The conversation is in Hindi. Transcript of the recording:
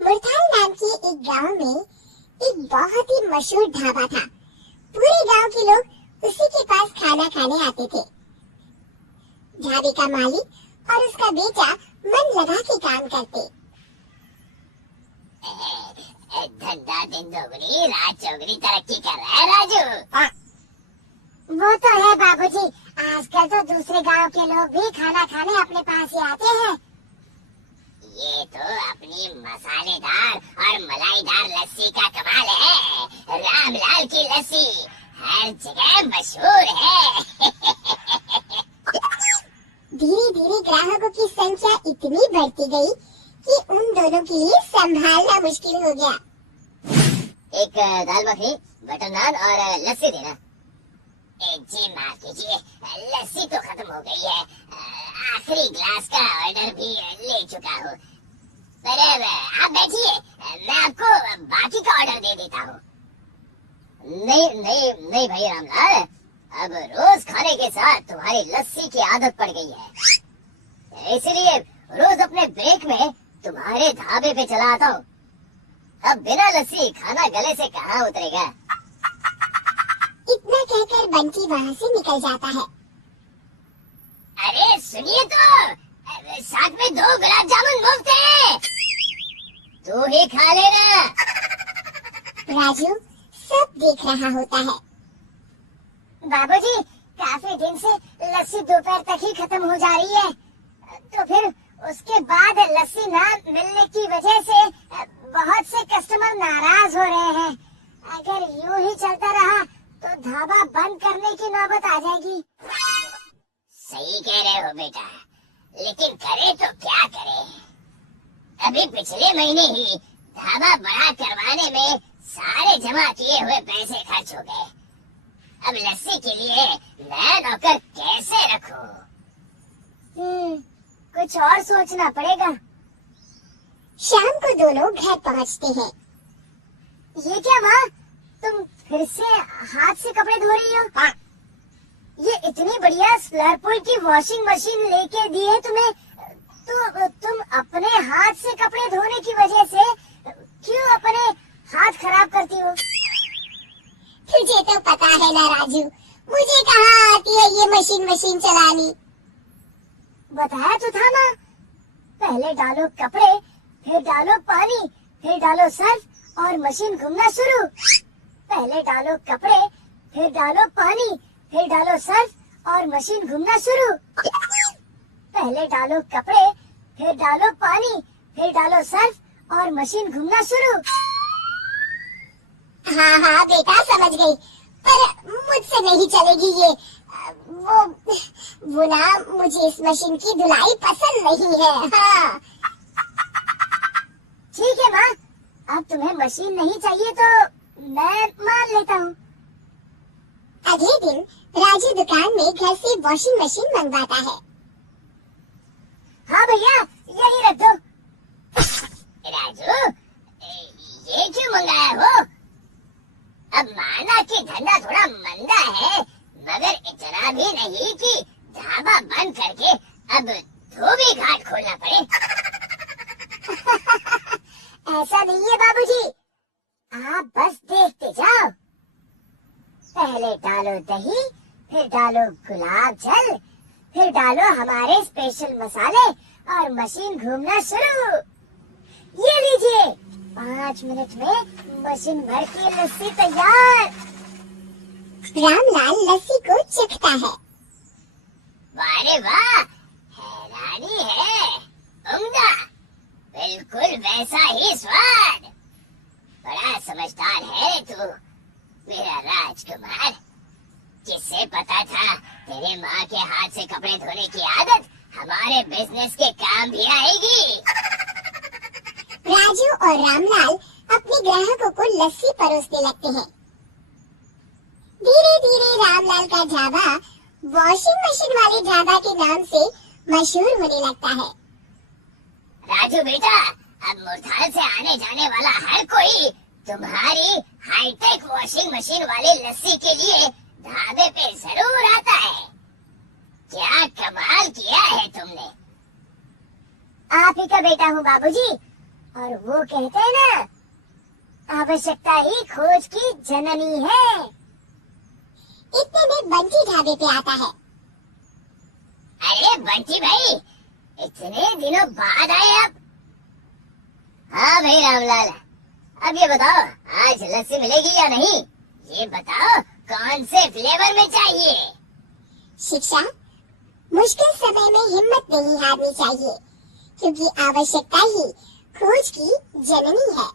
मुरथाल नाम के एक गांव में एक बहुत ही मशहूर ढाबा था। पूरे गांव के लोग उसी के पास खाना खाने आते थे। ढाबे का मालिक और उसका बेटा मन लगा के काम करते। धंधा दिन दोगुनी रात चौगुनी तरक्की कर रहा है राजू। वो तो है बाबूजी, आजकल तो दूसरे गांव के लोग भी खाना खाने अपने पास ही आते हैं। ये तो अपनी मसालेदार और मलाईदार लस्सी का कमाल है। रामलाल की लस्सी हर जगह मशहूर है। धीरे धीरे ग्राहकों की संख्या इतनी बढ़ती गई कि उन दोनों के लिए संभालना मुश्किल हो गया। एक दाल मखनी, बटर नान और लस्सी देना। जी माफ कीजिए, लस्सी तो खत्म हो गई है। आखिरी ग्लास का ऑर्डर भी ले चुका हूँ। पर आप बैठिए, मैं आपको बाकी का ऑर्डर दे देता हूँ। नहीं नहीं नहीं भाई रामलाल, अब रोज खाने के साथ तुम्हारी लस्सी की आदत पड़ गई है, इसलिए रोज अपने ब्रेक में तुम्हारे ढाबे पे चला आता हूँ। अब बिना लस्सी खाना गले से कहाँ उतरेगा। इतना कहकर बंटी वहाँ से निकल जाता है। अरे सुनिए तो, साथ में 2 गुलाब जामुन मुफ्त है, तू ही खा लेना। राजू सब देख रहा होता है। बाबूजी, काफी दिन से लस्सी दोपहर तक ही खत्म हो जा रही है, तो फिर उसके बाद लस्सी ना मिलने की वजह से बहुत से कस्टमर नाराज हो रहे हैं। अगर यूं ही चलता रहा तो ढाबा बंद करने की नौबत आ जाएगी। सही कह रहे हो बेटा, लेकिन करे तो क्या करे। अभी पिछले महीने ही ढाबा बड़ा करवाने में सारे जमा किए हुए पैसे खर्च हो गए। अब लस्सी के लिए नया नौकर कैसे रखूं? कुछ और सोचना पड़ेगा। शाम को दोनों घर पहुंचते हैं। ये क्या माँ, तुम फिर से हाथ से कपड़े धो रही हो? हाँ। ये इतनी बढ़िया स्लर्पुल की वॉशिंग मशीन लेके दी है तुम्हें, तो तुम अपने हाथ से कपड़े धोने की वजह से क्यों अपने हाथ खराब करती हो? तुझे तो पता है ना राजू, मुझे कहाँ आती है ये मशीन चलानी। बताया तो था ना, पहले डालो कपड़े, फिर डालो पानी, फिर डालो सर्फ और मशीन घूमना शुरू। पहले डालो कपड़े, फिर डालो पानी, फिर डालो सर्फ और मशीन घूमना शुरू। पहले डालो कपड़े, फिर डालो पानी, फिर डालो सर्फ और मशीन घूमना शुरू। हाँ बेटा, समझ गई, पर मुझसे नहीं चलेगी ये। वो ना, मुझे इस मशीन की धुलाई पसंद नहीं है। हाँ ठीक है माँ, अब तुम्हें मशीन नहीं चाहिए तो मैं मान लेता हूँ। अगले दिन राजू दुकान में घर से वॉशिंग मशीन मंगवाता है। हाँ भैया, यही रख दो। राजू, ये क्यों मंगाया हो? अब माना कि धंधा थोड़ा मंदा है, मगर इतना भी नहीं कि ढाबा बंद करके अब धोबी घाट खोलना पड़े। ऐसा नहीं है बाबूजी, आप बस देखते जाओ। पहले डालो दही, फिर डालो गुलाब जल, फिर डालो हमारे स्पेशल मसाले और मशीन घूमना शुरू। ये लीजिए, 5 मिनट में मशीन भर की लस्सी तैयार। रामलाल लस्सी को चखता है। वारे वाह, हैरानी है, उम्दा, बिल्कुल वैसा ही स्वाद। बड़ा समझदार है तू, मेरा राजकुमार। जिससे पता था तेरे माँ के हाथ से कपड़े धोने की आदत हमारे बिजनेस के काम भी आएगी। राजू और रामलाल अपने ग्राहकों को लस्सी परोसने लगते हैं। धीरे धीरे रामलाल का ढाबा वॉशिंग मशीन वाले ढाबा के नाम से मशहूर होने लगता है। राजू बेटा, अब मुरथाल से आने जाने वाला हर कोई तुम्हारी हाईटेक वॉशिंग मशीन वाली लस्सी के लिए ढाबे पे जरूर आता है। क्या कमाल किया है तुमने। आप ही का बेटा हूँ बाबूजी, और वो कहते हैं ना, आवश्यकता ही खोज की जननी है। इतने में बंटी ढाबे पे आता है। अरे बंटी भाई, इतने दिनों बाद आए आप। हाँ भाई रामलाल, अब ये बताओ आज लस्सी मिलेगी या नहीं? ये बताओ कौन से फ्लेवर में चाहिए? शिक्षा, मुश्किल समय में हिम्मत नहीं हारनी चाहिए, क्योंकि आवश्यकता ही खोज की जननी है।